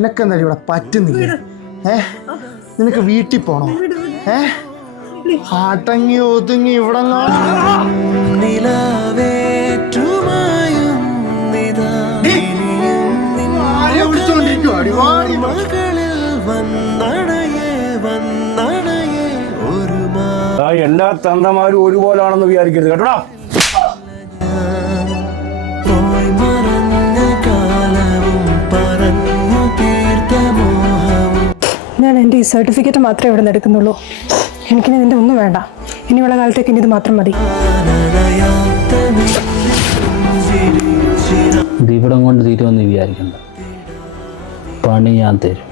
നിനക്കെന്തായാലും ഇവിടെ പറ്റുന്നില്ല. നിനക്ക് വീട്ടിൽ പോണോ? ആട്ടങ്ങി ഒതുങ്ങി ഇവിടെ എല്ലാ തന്തമാരും ഒരുപോലാണെന്ന് വിചാരിക്കരുത് കേട്ടോടാ. ഞാൻ എൻ്റെ ഈ സർട്ടിഫിക്കറ്റ് മാത്രമേ ഇവിടെ നിന്ന് എടുക്കുന്നുള്ളൂ. എനിക്കിനി നിന്റെ ഒന്നും വേണ്ട. ഇനിയുള്ള കാലത്തേക്ക് ഇനി ഇത് മാത്രം മതി. ദീപിടം കൊണ്ട് തീരുമെന്ന് വിചാരിക്കണ്ട. പണി ഞാൻ തരും.